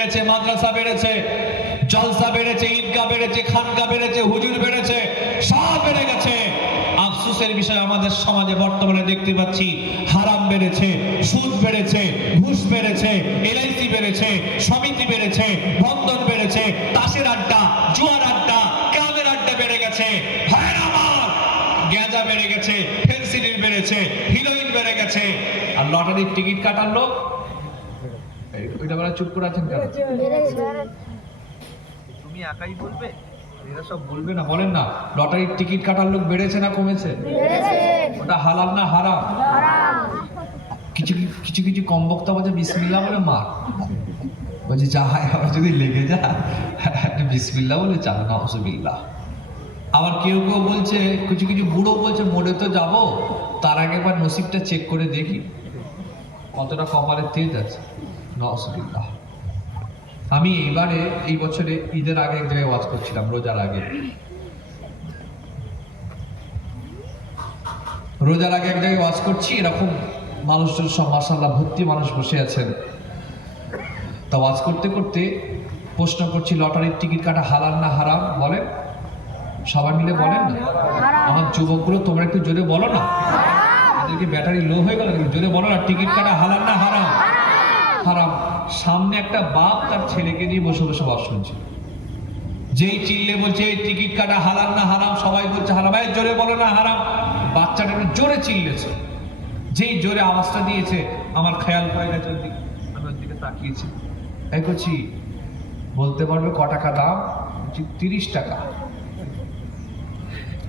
বেড়েছে, মাদ্রাসা বেড়েছে, জলসা বেড়েছে, ঈদগাহ বেড়েছে, খানকা বেড়েছে, হুজুর বেড়েছে, সব বেড়ে গেছে। আফসোসের বিষয় আমাদের সমাজে বর্তমানে দেখতে পাচ্ছি হারাম বেড়েছে, সুদ বেড়েছে, ঘুষ বেড়েছে, এলআইসি বেড়েছে, সমিতি বেড়েছে, বন্ধন বেড়েছে, তাসের আড্ডা, জুয়ার আড্ডা, ক্লাবের আড্ডা বেড়ে গেছে, হয় না আমার গ্যাঁজা বেড়ে গেছে, ফেন্সিডিল বেড়েছে, হিরোইন বেড়ে গেছে। আর লটারির টিকিট কাটার লোক ওইটা বলা চুপ করে আছেন কেন? তুমি একাই বলবে, এরা সব বলবে না? বলেন না, লটারির টিকিট কাটার লোক বেড়েছে না কমেছে? ওটা হালাল না হারাম? কিছু কিছু কিছু কম বক্তা বলছে বিসমিল্লাহ বলে মা বলছে যা হয় আবার যদি লেগে যা বিসমিল্লাহ বলে চালো না হসবিল্লাহ। আবার কেউ কেউ বলছে, কিছু কিছু বুড়ো বলছে মোড়ে তো যাবো, তার আগে একবার নসিবটা চেক করে দেখি কতটা কপালের তেজ আছে। নওয়াজুবিল্লাহ। আমি এই বছরে ঈদের আগে এক জায়গায় ওয়াজ করছিলাম, রোজার আগে এক জায়গায় ওয়াজ করছি, এরকম মানুষজন সব মাশাআল্লাহ ভর্তি মানুষ বসে আছেন। তা ওয়াজ করতে করতে প্রশ্ন করছি, লটারির টিকিট কাটা হালাল না হারাম বলেন? সবাই মিলে বলেন না। আমার যুবকগুলো তোমরা একটু জোরে বলো না, এদেরকে ব্যাটারি লো হয়ে গেল, জোরে বলো না, টিকিট কাটা হালাল না হারাম? হারাম। সামনে একটা বাপ তার ছেলেকে নিয়ে বসে বসে ওয়াজ শুনছে, যেই চিল্লে বলছে এই টিকিট কাটা হালাল না হারাম, সবাই বলছে হারাম, এই জোরে বলো না হারাম। বাচ্চাটা একটু জোরে চিল্লেছে, যেই জোরে আওয়াজটা দিয়েছে আমার খেয়াল হয়ে গেছে ওর দিকে, আমি ওর দিকে তাকিয়েছি, এই করছি বলতে পারবে ক টাকা দাম? 30 টাকা।